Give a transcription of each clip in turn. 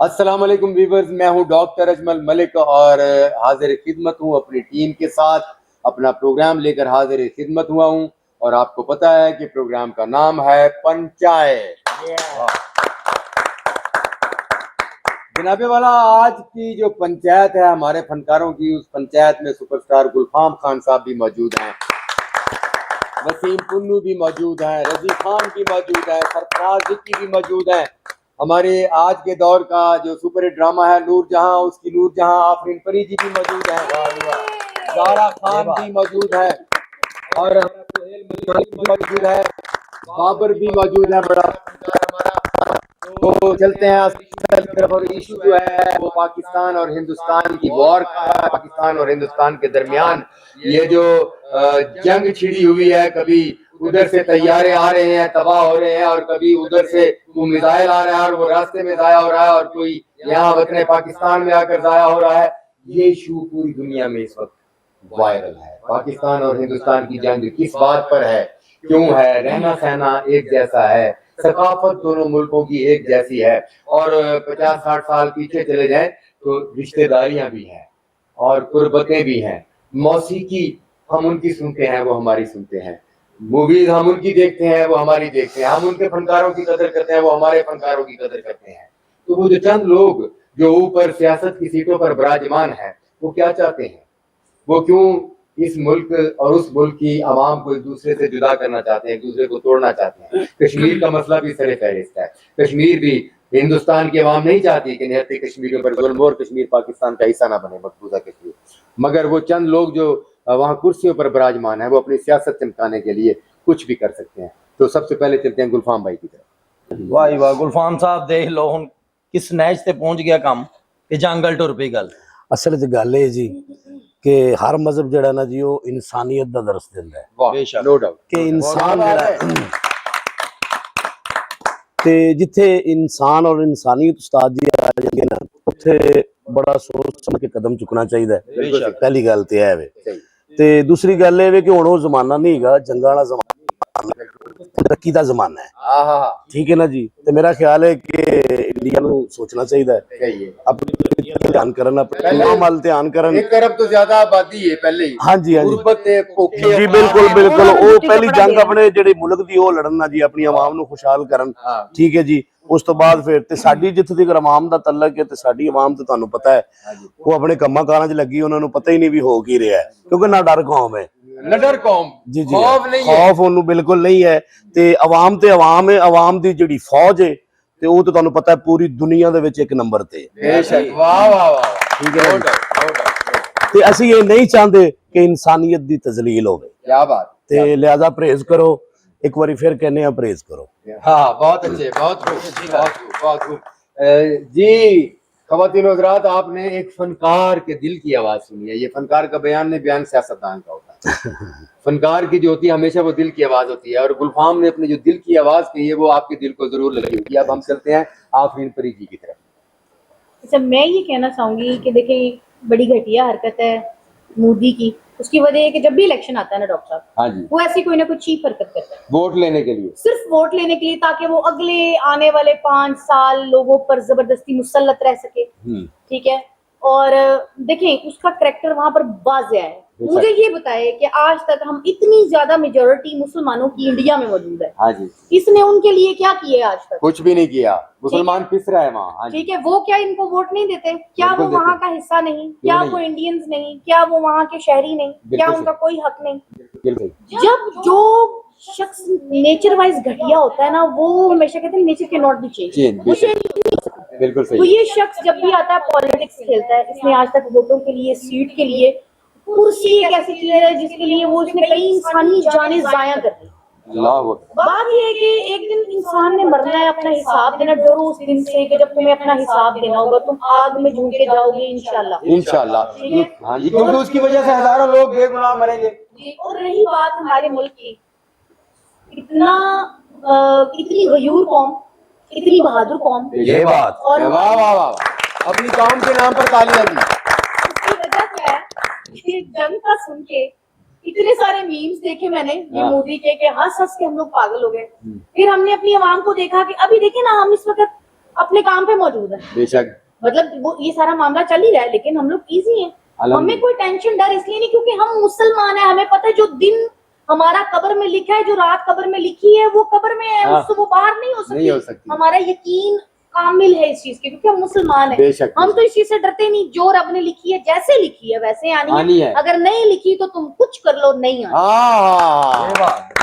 अस्सलाम वालेकुम व्यूअर्स, मैं हूं डॉक्टर अजमल मलिक और हाजिर खिदमत हूं अपनी टीम के साथ। अपना प्रोग्राम लेकर हाजिर खिदमत हुआ हूं और आपको पता है कि प्रोग्राम का नाम है पंचायत। जनाबे वाला, आज की जो पंचायत है हमारे फनकारों की, उस पंचायत में सुपरस्टार गुलफाम खान साहब भी मौजूद हैं, वसीम पुन्नू भी मौजूद हैं, रजी खान भी मौजूद है, सरफराज जिक्की भी मौजूद है। हमारे आज के दौर का जो सुपर हिट ड्रामा है नूरजहां, उसकी नूरजहां आफरीन परी जी भी मौजूद है, जारा खान भी मौजूद है और सोहेल मलिक भी मौजूद है, बाबर भी मौजूद है। बड़ा तो चलते हैं असल तरफ। और इशू जो है वो पाकिस्तान और हिंदुस्तान की वॉर का है। पाकिस्तान और हिंदुस्तान के दरमियान ये जो जंग छिड़ी हुई है, कभी उधर से तैयारे आ रहे हैं, तबाह हो रहे हैं, और कभी उधर से वो मिसाइल आ रहा है और वो रास्ते में जाया हो रहा है, और कोई यहाँ वतन पाकिस्तान में आकर जाया हो रहा है। ये इशू पूरी दुनिया में इस वक्त वायरल है। पाकिस्तान और हिंदुस्तान की जंग किस बात पर है, क्यों है, रहना सहना एक जैसा है, सकाफत दोनों मुल्कों की एक जैसी है, और 50-60 साल पीछे चले जाएं तो रिश्तेदारियां भी हैं और कुर्बतें भी हैं। मौसीकी हम उनकी सुनते हैं, वो हमारी सुनते हैं। मूवीज हम उनकी देखते हैं, वो हमारी देखते हैं। हम उनके फनकारों की कदर करते हैं, वो हमारे फनकारों की कदर करते हैं। तो वो जो चंद लोग जो ऊपर सियासत की सीटों पर विराजमान हैं, वो क्या चाहते हैं? वो क्यों इस मुल्क और उस मुल्क की आवाम को एक दूसरे से जुदा करना चाहते हैं, एक दूसरे को तोड़ना चाहते हैं? कश्मीर का मसला भी सरे फहरिस्त है। कश्मीर भी हिंदुस्तान की आवाम नहीं चाहती कि निहत्ते कश्मीरियों पर जुल्म और कश्मीर पाकिस्तान का हिस्सा ना बने, मकबूजा कश्मीर। मगर वो चंद लोग जो वहाँ कुर्सियों पर विराजमान है, वो अपनी सियासत चमकाने के लिए कुछ भी कर सकते हैं। तो सबसे पहले चलते हैं गुलफाम भाई की तरफ। वाह वाह गुलफाम साहब देख लो हुण किस नैज ते पहुंच गया काम कि जंगल टुर पई गल। असल च गल है जी कि हर मजहब जड़ा ना जी वो इंसानियत का दर्स दिंदा है। बेशक, नो डाउट कि इंसान जड़ा ते जिथे इंसान और इंसानियत उस्ताद जी आ जाएंगे ना, उत्थे बड़ा सोच समझ के कदम चुकना चाहिए। पहली गल तो है वे, ते दूसरी गल है कि हुण वो जमाना नहीं हैगा जंगा वाला जमाना, तरक्की का जमाना है। ठीक है ना जी। तो मेरा ख्याल है कि इंडिया को सोचना चाहिए, अपनी ध्यान करना, अपने ध्यान करन। 1 अरब तो ज्यादा आबादी है पहले ही। हाँ जी, हाँ जी, गुरबत है, भूखे जी, बिल्कुल बिल्कुल। वो पहली जंग अपने जेडे मुल्क दी वो लड़न ना जी, अपनी आवाम नू खुशहाल करन। ठीक है जी। उस तो बाद फिर ते साडी जिथे तक आवाम दा तल्लक है, ते साडी आवाम ते तुहानू पता है वो अपने कम्मां कारां च लगी, उन्हां नू पता ही नहीं भी हो की रहा है, क्योंकि ना डर कौम है, नडर कौम, जी जी, खौफ नहीं है, खौफ उन्होंने बिल्कुल नहीं है। ते अवाम है, अवाम दी जिहड़ी फौज है ते वो तो तुहानू पता है पूरी दुनिया दे विच 1 नंबर ते। बेशक, वाह वाह वाह, ठीक है। ते असीं ये नहीं चाहते कि इंसानियत दी तजलील होवे। क्या बात। ते लिहाजा परहेज करो, एक बारी फिर कहने हैं परहेज करो। हाँ, बहुत अच्छे, बहुत खूब, बहुत खूब। जी ख़वातीन और हज़रात, आपने एक फनकार के दिल की आवाज सुनी है। ये फनकार का बयान नहीं, बयान सियासतदान का होता है। फनकार की जो होती है हमेशा वो दिल की आवाज होती है, और गुलफाम ने अपनी जो दिल की आवाज कही है वो आपके दिल को जरूर लगी होगी। अब हम चलते हैं आफरीन परी जी की तरफ। अच्छा, मैं ये कहना चाहूंगी कि देखिए बड़ी घटिया हरकत है मोदी की। उसकी वजह है कि जब भी इलेक्शन आता है ना डॉक्टर साहब, हाँ जी, वो ऐसी कोई ना कोई चीप हरकत करता है वोट लेने के लिए, सिर्फ वोट लेने के लिए, ताकि वो अगले आने वाले 5 साल लोगों पर जबरदस्ती मुसल्लत रह सके। ठीक है। और देखें उसका करैक्टर वहां पर वाज़ेह है। मुझे ये बताए कि आज तक हम इतनी ज्यादा मेजोरिटी मुसलमानों की इंडिया में मौजूद है, हाँ जी, इसने उनके लिए क्या किया आज तक? कुछ भी नहीं किया। मुसलमान पिस रहा है वहाँ। हाँ जी, ठीक है। वो क्या इनको वोट नहीं देते? क्या वो बिल्कुल वहाँ देते। का हिस्सा नहीं? क्या नहीं वो इंडियंस नहीं? क्या वो वहाँ के शहरी नहीं? क्या बिल्कुल उनका कोई हक नहीं? बिल्कुल। जब जो शख्स नेचर वाइज घटिया होता है ना, वो हमेशा कहते हैं नेचर के नॉट बी चेंज। वो change नहीं हो सकता। बिल्कुल तो सही। ये शख्स जब भी आता है पॉलिटिक्स खेलता है। इसने आज तक वोटों के लिए, सीट के लिए, कुर्सी एक ऐसी चीज है जिसके लिए वो इसने कई इंसानी जानें जाया कर दी। बात ये है कि एक दिन इंसान ने मरना है, अपना हिसाब देना। डरो उस दिन से कि जब तुम्हें अपना हिसाब देना होगा, तुम आग में झोंके जाओगे इंशाल्लाह। इंशाल्लाह। ठीक है। हाँ जी, क्योंकि उसकी वजह से हजारों लोग बेगुनाह मरेंगे। और रही बात हमारे मुल्क की, इतनी गयूर कौम, इतनी बहादुर कौम, ये बात, और वाह वाह वाह, अपनी कौम के नाम पर तालियां दी। उसकी वजह क्या है कि जंग का सुन के इतने सारे मीम्स देखे मैंने ये मोदी के, हंस हंस के हम लोग पागल हो गए। फिर हमने अपनी आवाम को देखा कि अभी देखिए ना, हम इस वक्त अपने काम पे मौजूद है। बेशक मतलब वो ये सारा मामला चल ही रहा है, लेकिन हम लोग इजी हैं। हमें कोई टेंशन डर इसलिए नहीं क्योंकि हम मुसलमान हैं। हमें पता है जो दिन हमारा कब्र में लिखा है, जो रात कब्र में लिखी है, वो कब्र में है, उससे वो बाहर नहीं हो सकती। हमारा यकीन कामिल है इस चीज की, क्योंकि हम मुसलमान हैं। हम तो इस चीज से डरते नहीं। जो रब ने लिखी है, जैसे लिखी है वैसे आनी है। अगर नहीं लिखी तो तुम कुछ कर लो, नहीं आनी।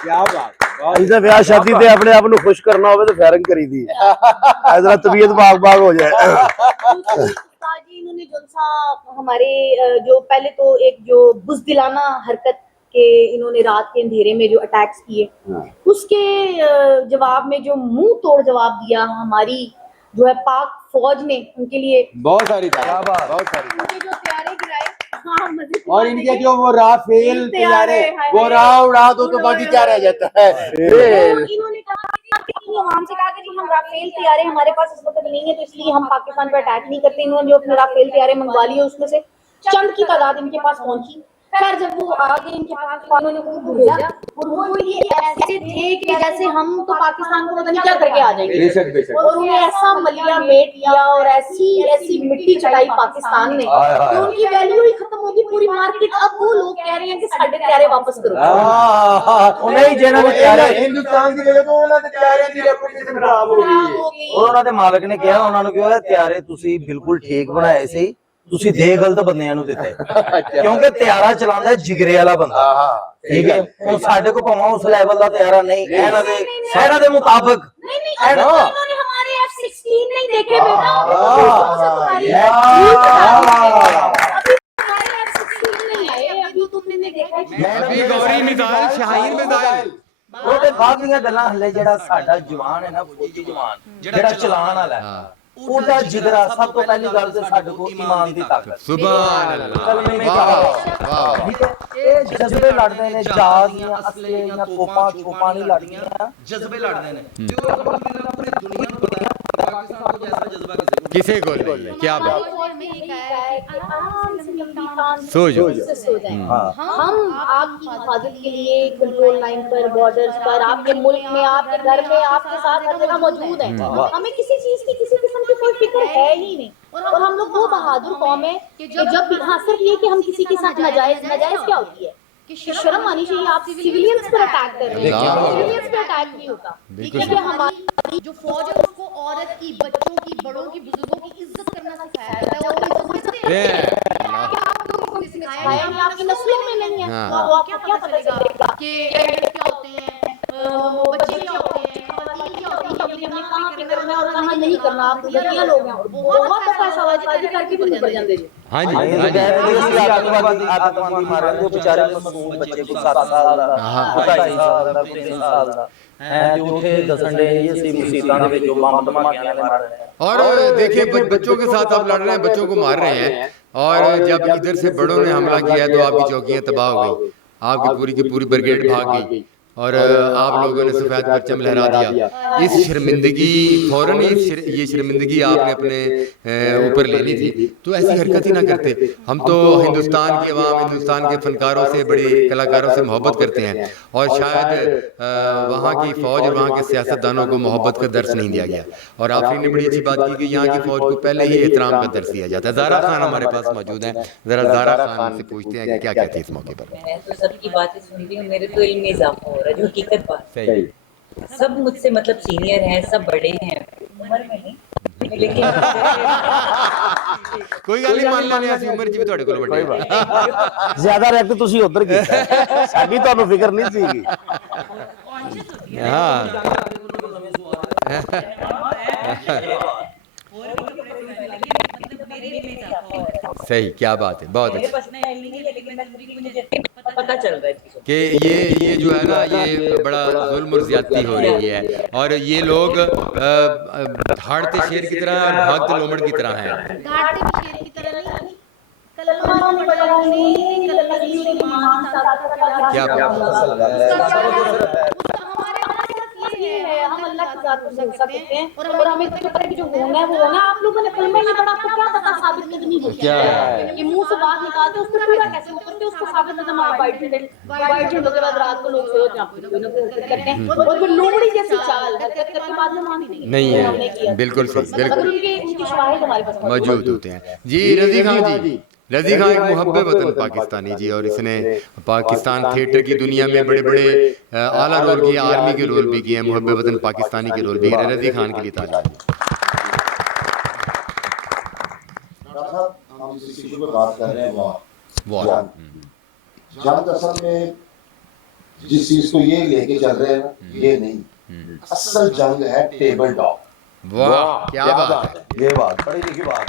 क्या बात। इसे ब्याह शादी ते अपने आप ਨੂੰ ਖੁਸ਼ ਕਰਨਾ ਹੋਵੇ ਤੇ ਫੈਰਿੰਗ ਕਰੀਦੀ ਐਦਾਂ ਤਬੀयत ਬਾਗ ਹੋ जाए। जी इन्होंने जो सा हमारे जो पहले तो एक जो बुज़दिलाना हरकत के इन्होंने रात के अंधेरे में जो अटैक्स किए, उसके जवाब में जो मुंह तोड़ जवाब दिया हमारी जो है पाक फौज ने, उनके लिए बहुत सारी बहुत सारी जो प्यारे गिराए। हाँ, और इनके जो वो राफेल तैयारे वो उड़ा दो तो बाकी क्या रह जाता है। इन्होंने कहा आवाम से कहा कि जी हम राफेल तैयारे हमारे पास इस वक्त नहीं है, तो इसलिए हम पाकिस्तान पर अटैक नहीं करते। इन्होंने जो अपने राफेल तैयारे मंगवा लिए, उसमें से चंद की तादाद इनके पास पहुंची। खैर जब वो आगे इनके पास उन्होंने उनको भेजा, और वो ये ऐसे थे कि जैसे हम तो पाकिस्तान को पता नहीं क्या करके आ जाएंगे। बेशक बेशक। और उन्हें ऐसा मलिया मेट किया और ऐसी ऐसी मिट्टी चढ़ाई पाकिस्तान ने कि उनकी वैल्यू ही खत्म होगी पूरी मार्केट। अब वो लोग कह रहे हैं कि साढ़े तैयारे वापस करो। नहीं ਜਿਹਨਾਂ ਦੇ ਤਿਆਰੇ हिंदुस्तान की जगह तो उन्होंने तैयारे की रेपुटेशन खराब हो गई है। ਉਹਨਾਂ ਦੇ ਮਾਲਕ ਨੇ ਕਿਹਾ, ਉਹਨਾਂ ਨੂੰ ਕਿਹਾ ਤਿਆਰੇ ਤੁਸੀਂ ਬਿਲਕੁਲ ਠੀਕ ਬਣਾਏ ਸੀ, ਤੁਸੀਂ ਦੇ ਗਲਤ ਬੰਦਿਆਂ ਨੂੰ ਦਿੱਤੇ, ਕਿਉਂਕਿ ਤਿਆਰਾ ਚਲਾਉਂਦਾ ਜਿਗਰੇ ਵਾਲਾ ਬੰਦਾ। ਠੀਕ ਹੈ, ਹੁਣ ਸਾਡੇ ਕੋ ਭਾਵੇਂ ਉਸ ਲੈਵਲ ਦਾ ਤਿਆਰਾ ਨਹੀਂ, ਇਹਨਾਂ ਦੇ ਮੁਤਾਬਕ इन्होंने हमारे F-16 नहीं देखे बेटा। अभी तुमने नहीं देखा। अभी गौरी मिसाइल शाहीन मिसाइल ਉਹਦੇ ਬਾਅਦ ਦੀਆਂ ਗੱਲਾਂ ਹੱਲੇ ਜਿਹੜਾ ਸਾਡਾ ਜਵਾਨ ਹੈ ਨਾ, ਫੌਜੀ ਜਵਾਨ ਜਿਹੜਾ ਚਲਾਉਣ ਵਾਲਾ ਹੈ, ਉਹਦਾ ਜਿਗਰਾ ਸਭ ਤੋਂ ਪਹਿਲੀ ਗੱਲ ਤੇ ਸਾਡੇ ਕੋਲ ਈਮਾਨ ਦੀ ਤਾਕਤ। सुभान अल्लाह ਕਲਮੇ ਮੇਂ वाह ਕਹਾ। वाह ਠੀਕ ਹੈ, ਇਹ ਜਜ਼ਬੇ ਲੜਦੇ ਨੇ, ਜਾਦੀਆਂ ਅਸਲੇ ਜਾਂ ਤੋਪਾਂ ਛੋਪਾਂ ਨਹੀਂ ਲੜਦੀਆਂ, ਜਜ਼ਬੇ ਲੜਦੇ ਨੇ। ਤੇ ਉਹ ਆਪਣੇ ਦੁਨੀਆ ਨੂੰ ਪਤਾ ਪਾਕਿस्तान को जैसा जज्बा किसे को नहीं है क्या बात सो जाए। हम आपकी हिफाजत के लिए कंट्रोल लाइन पर, बॉर्डर्स पर, आपके मुल्क में, आपके घर में, आपके साथ हर जगह मौजूद हैं। हमें किसी चीज की किसी किस्म की कोई फिक्र है ही नहीं। और हम लोग वो बहादुर कौम है कि जब भी, हाँ सिर्फ ये कि हम किसी के साथ नाजायज क्या होती है कि शर्म आनी चाहिए। आप सिविलियंस पर अटैक कर रहे हैं, सिविलियंस पर अटैक नहीं होता। ठीक है, हमारी जो फौज है उसको औरत की, बच्चों की, बड़ों की, बुजुर्गों की इज्जत करना सिखाया जाता है। और सिखाया नहीं, आपकी नस्लों में नहीं है, तो आपको क्या पता चलेगा कि क्या होते हैं, बच्चे क्या होते हैं, खवातीन क्या होती हैं, हमने कहाँ पे करना है और कहाँ नहीं करना। आप दुनिया लोग हैं, बहुत दफा ऐसा हुआ शादी करके भी निकल जाते हैं। हाँ जी हाँ जी आतंकवादी मार रहे हैं, बेचारे मासूम बच्चे को 7 साल ਦਾ, 2.5 ਸਾਲ ਦਾ, 3 ਸਾਲ ਦਾ ਹੈ, ਜੋ ਉੱਥੇ ਦੱਸਣ ਦੇ ਇਹ ਸੀ ਮੁਸੀਬਤਾਂ ਦੇ ਵਿੱਚ ਜੋ ਬੰਬ ਧਮਾਕਿਆਂ ਨਾਲ ਮਾਰ ਰਹੇ हैं। और देखिए बच्चों के साथ आप लड़ रहे हैं, बच्चों को मार रहे हैं, और जब इधर से बड़ों ने हमला किया तो आपकी चौकियां तबाह हो गई, आपकी पूरी की पूरी ब्रिगेड भाग गई और आप लोगों ने सफेद परचम लहरा दिया। इस शर्मिंदगी फौरन ये शर्मिंदगी आपने अपने ऊपर लेनी थी, तो ऐसी हरकत ही ना करते। हम तो हिंदुस्तान की आवाम, हिंदुस्तान के फनकारों से, बड़े कलाकारों से मोहब्बत करते हैं, और शायद वहाँ की फ़ौज और वहाँ के सियासतदानों को मोहब्बत का दर्स नहीं दिया गया। और आफरीन ने बड़ी अच्छी बात की कि यहाँ की फ़ौज को पहले ही एहतराम का दर्स दिया जाता है। ज़ारा खान हमारे पास मौजूद हैं, ज़रा ज़ारा खान से पूछते हैं कि क्या कहती है इस मौके पर। मैं तो सबकी बातें सुन रही हूँ, मेरे तो इल्म में इजाफा हो रहा है, जो हकीकत बात है। सही सब मुझसे मतलब सीनियर हैं, सब बड़े हैं, उम्र में नहीं, लेकिन कोई गल नहीं, मान लेने ऐसी उम्र च भी ਤੁਹਾਡੇ ਕੋਲ ਵੱਡੇ ਜ਼ਿਆਦਾ ਰਿਐਕਟ ਤੁਸੀਂ ਉਧਰ ਕੀਤਾ, ਸਾਡੀ ਤੁਹਾਨੂੰ ਫਿਕਰ ਨਹੀਂ ਸੀਗੀ। हाँ सही, क्या बात है, बहुत मेरे अच्छा पास ना इल्म नहीं है, लेकिन मुझे पता चल रहा है चीज़ों कि ये जो है ना, ये बड़ा जुल्म और ज्यादती हो रही है, और ये लोग धाड़ते शेर की तरह और भागते लोमड़ की तरह हैं। धाड़ते भी शेर की तरह नहीं, कलमा नहीं पढ़ा नहीं, कलमा नहीं ईमान साथ क्या ये है, हम अल्लाह की जात को देख सकते हैं। और हमें तो पता है कि जो होना है वो होना है। आप लोगों ने कलमा नहीं पढ़ा, आपको क्या पता साबित हकीकत नहीं होती क्या है कि मुंह से बात निकालते हैं, उसको पूरा कैसे वो करते हैं, उसको साबित करना आप वाइट झंडों के बाद रात को लोग सोते हैं, कोई ना कोई हरकत करते हैं और फिर लोमड़ी जैसी चाल हरकत करके बाद में मानते नहीं हमने है, किया। बिल्कुल सही, मतलब बिल्कुल उनकी शवाहिद हमारे पास मौजूद होते हैं जी। रजी खान जी, रजी खान एक मुहब्बे वतन पाकिस्तानी जी, और इसने पाकिस्तान थिएटर की दुनिया में बड़े बड़े आला रोल किए, आर्मी के रोल भी किए हैं, मुहब्बे वतन पाकिस्तानी के रोल भी किए। रजी खान के लिए तालियां। हम इस इशू पर बात कर रहे हैं वॉर, जंग असल में जिस चीज को ये लेके चल रहे हैं ना, ये नहीं, असल जंग है टेबल टॉक। वाह क्या बात है। ये बात बड़ी लिखी बात।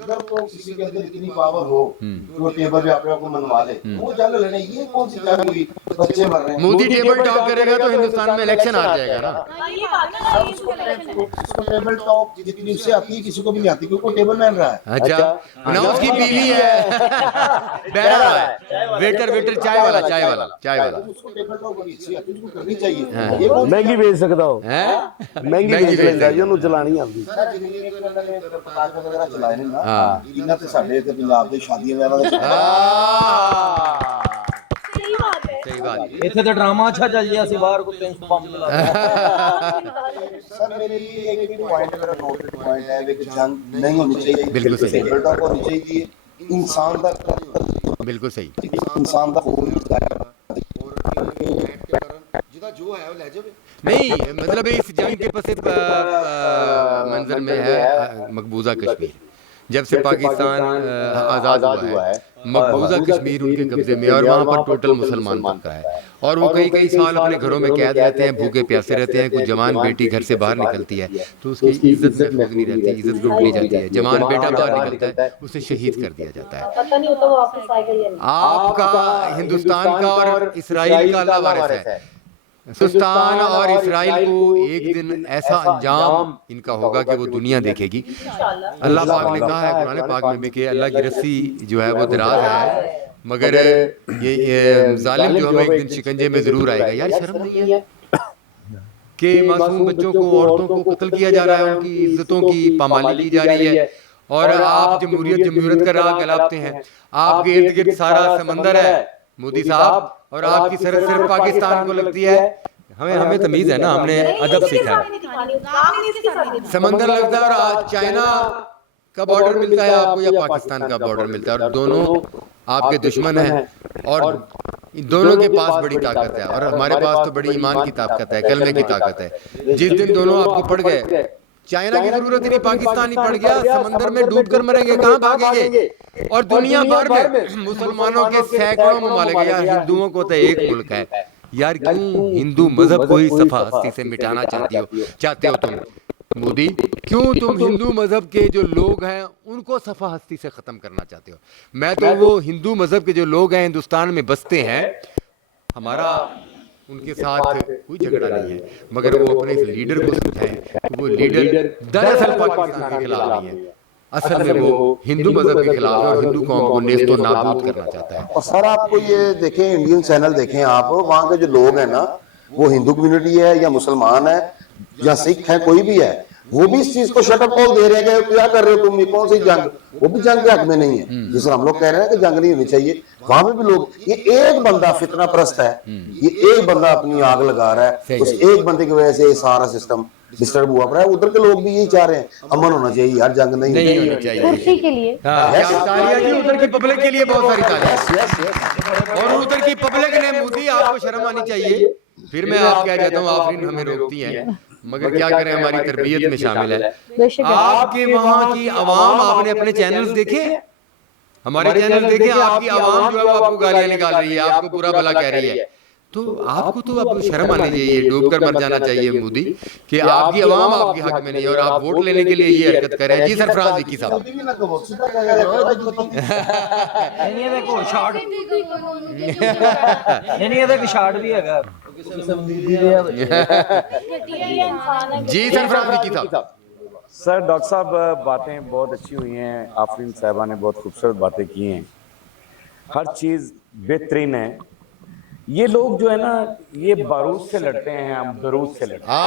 अगर तो किसी के अंदर इतनी पावर हो कि वो टेबल पे अपने आप को मनवा ले, वो जंग लड़े। ये कौन सी जंग हुई? बच्चे मर रहे हैं। मोदी टेबल टॉक करेगा तो हिंदुस्तान में इलेक्शन आ जाएगा ना। ये बात है ना, ये इसको इलेक्शन है। इसको टेबल टॉक जितनी उससे आती है किसी को भी नहीं आती, क्योंकि वो टेबल मैन रहा है। अच्छा ना, उसकी बीवी है बैठा है वेटर, वेटर चाय वाला, चाय वाला, चाय वाला उसको टेबल टॉक बड़ी अच्छी आती है, उसको करनी चाहिए। हाँ। ये कौन महंगी बेच सकता हो, हैं। महंगी बेच लेंदा जी, ਉਹਨੂੰ ਚਲਾਣੀ ਆਉਂਦੀ। सारा जिंदगी में अगर मैंने पटाखे वगैरह चलाए नहीं ना, हाँ। इन्ना तो साडे ते पंजाब दे शादियां वगैरह दे सही बात है। सही बात है। ਇੱਥੇ ਤਾਂ ਡਰਾਮਾ ਅੱਛਾ ਚੱਲ ਗਿਆ ਸੀ, ਬਾਹਰ ਕੋ 300 ਬੰਬ ਚਲਾ सर मेरे लिए एक पॉइंट मेरा नोट पॉइंट है कि जंग नहीं होनी चाहिए, बिल्कुल सही। टेबल टॉक होनी चाहिए। इंसान दा बिल्कुल सही। इंसान दा खून जिदा जो है वो ले जावे। नहीं मतलब इस जंग के पस मंजर में है मकबूजा कश्मीर। जब से पाकिस्तान आज़ाद हुआ है, मकबूजा कश्मीर उनके कब्जे में, और वहाँ पर टोटल मुसलमान तबका है, और वो कई कई साल अपने घरों में कैद रहते हैं, भूखे प्यासे रहते हैं। कुछ जवान बेटी घर से बाहर निकलती है तो उसकी इज्जत महफूज नहीं रहती, इज्जत लूट ली जाती है। जवान बेटा बाहर निकलता है, उसे शहीद कर दिया जाता है। पता नहीं होता वो वापस आएगा या नहीं। आपका हिंदुस्तान का और इसराइल का अल्लाह वारिस है। हिंदुस्तान और इसराइल को एक दिन ऐसा अंजाम इनका होगा कि वो दुनिया देखेगी। अल्लाह पाक ने कहा है कुरान पाक में भी कि अल्लाह की रस्सी जो है वो दराज है, मगर ये जालिम जो हमें एक दिन शिकंजे में जरूर आएगा। यार शर्म नहीं है कि मासूम बच्चों को, औरतों को कत्ल किया जा रहा है, उनकी इज्जतों की पामाली की जा रही है, और आप जमहूरियत का राह गलाते हैं। आपके इर्द गिर्द सारा समंदर है मोदी साहब, और आपकी सरहद सिर्फ पाकिस्तान को लगती है। हमें तमीज है ना, हमने अदब सीखा है। समंदर लगता है और चाइना का बॉर्डर मिलता है आपको या पाकिस्तान का बॉर्डर मिलता है, और दोनों आपके दुश्मन हैं, और दोनों के पास बड़ी ताकत है, और हमारे पास तो बड़ी ईमान की ताकत है, कलमे की ताकत है। जिस दिन दोनों आपको पड़ गए, चाइना की जरूरत ही नहीं, पाकिस्तान ही पड़ गया, समंदर में डूबकर मरेंगे, कहाँ भागेंगे। और दुनिया भर में मुसलमानों के सैकड़ों ममालिक, यार हिंदुओं को तो एक मुल्क है यार, क्यों हिंदू मजहब को ही सफा हस्ती से मिटाना चाहते हो तुम मोदी? क्यों तुम हिंदू मजहब के जो लोग हैं उनको सफा हस्ती से खत्म करना चाहते हो? मैं तो वो हिंदू मजहब के जो लोग हैं हिंदुस्तान में बसते हैं, हमारा उनके साथ कोई झगड़ा नहीं है, मगर वो अपने इस लीडर को समझाएं कि वो लीडर दरअसल पाकिस्तान के खिलाफ नहीं है, असल में वो हिंदू मजहब के खिलाफ है और हिंदू कौम को नेस्तो नाबूद करना चाहता है। और सर आपको ये देखें, इंडियन चैनल देखें आप, वहाँ के जो लोग हैं ना, वो हिंदू कम्युनिटी है या मुसलमान है या सिख है, कोई भी है, वो भी इस चीज को शटअप कॉल दे रहे हैं कि क्या कर रहे हो तुम, ये कौन सी जंग? वो भी जंग के हक में नहीं है। जिस हम लोग कह रहे हैं कि जंग नहीं होनी चाहिए, वहां पे भी लोग, ये एक बंदा फितना प्रस्त है, ये एक बंदा अपनी आग लगा रहा है, उस एक बंदे की वजह से सारा सिस्टम डिस्टर्ब हुआ पड़ा है। उधर के लोग भी यही चाह रहे हैं, अमन होना चाहिए यार, जंग नहीं होनी चाहिए। कुर्सी के लिए तालियां जी उधर की पब्लिक के लिए, बहुत सारी तालियां। और उधर की पब्लिक ने, मोदी आपको शर्म आनी चाहिए। फिर मैं आप कह जाता हूँ, आफरीन हमें रोकती हैं, मगर क्या करें, हमारी तरबियत में शामिल है। आपके वहाँ की आवाम, आपने अपने चैनल्स देखे, हमारे चैनल देखे, आपकी आवाम जो है वो आपको गालियां निकाल रही है, आपको बुरा भला कह रही है। तो आपको तो अब शर्म आनी चाहिए, डूबकर मर जाना चाहिए मोदी, कि आपकी आवाम आपके हक में नहीं है और आप वोट लेने के लिए ये हरकत कर रहे हैं। जी सरफराज विक्की साहब। नहीं ਇਹਦੇ ਕੋਲ ਸ਼ਾਟ ਨਹੀਂ ਇਹਦੇ ਕੋਲ ਸ਼ਾਟ ਵੀ ਹੈਗਾ ਕਿਸੇ ਕਿਸਮ ਦੀ जी सरफराज विक्की साहब। सर डॉक्टर साहब बातें बहुत अच्छी हुई हैं, आफरीन साहबा ने बहुत खूबसूरत बातें की हैं, हर चीज़ बेहतरीन है, ये लोग जो है ना, ये बारूद से लड़ते हैं, हम दरूद से लड़ते हैं।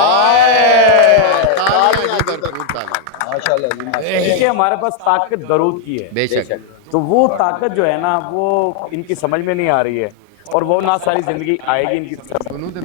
तालियां जी, भरपूर तालियां। क्योंकि हमारे पास ताकत दरूद की है, बेशक। तो वो ताकत जो है ना वो इनकी समझ में नहीं आ रही है, और वो ना सारी जिंदगी आएगी इनकी।